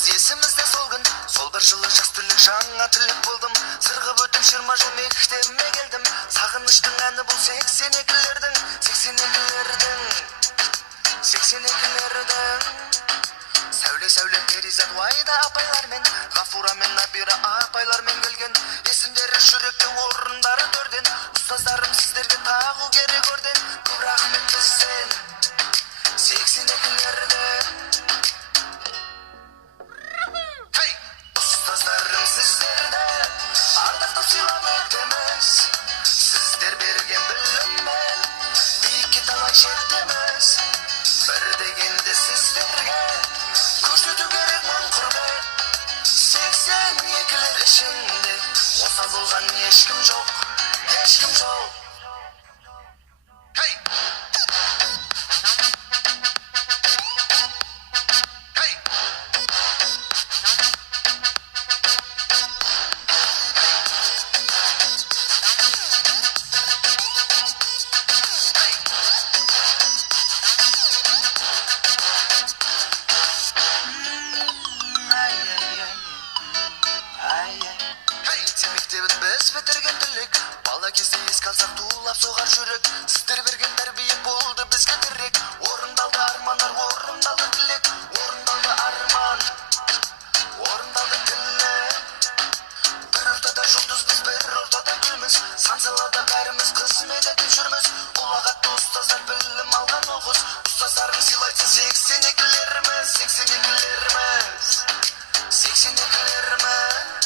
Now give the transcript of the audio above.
Жалғыз есімізде сол күн, сол бір жылы жас түлек, жаңа түлек болдым. Сырғып өтіп 20 жыл мектебіме келдім. Сағыныштың әні бұл 82-лердің, 82-лердің. Сәуле перизат уайда апайлармен, Ғафура мен Набира апайлармен келген. Есімдері жүректе, орындары төрден. Ұстаздарым сіздерге тағу керек орден. Көп рахмет бізден 82-лерден. Ұстаздарым сіздерді ардақтап сыйлап өтеміз. Сіздер берген біліммен биікке талай жеттіміз. Бір дегенде сіздерге көрсету керек мың құрмет. 82-лер ішінде осал болған ешкім жоқ, ешкім жоқ. Біз бітірген түлек, бала кезде еске алсақ тулап соғар жүрек. Сіздер берген тәрбие болды бізге тірек. Орындалды армандар, орындалды тілек. Орындалды арман, орындалды тілек. Бір ортада жұлдыз біз, бір ортада гүлміз. Сан салада бәріміз қызмет етіп жүрміз. Ұлағатты ұстаздар білім алған оқыз. Ұстаздарым сыйлайтын 82-леріміз, 82-леріміз, 82-леріміз.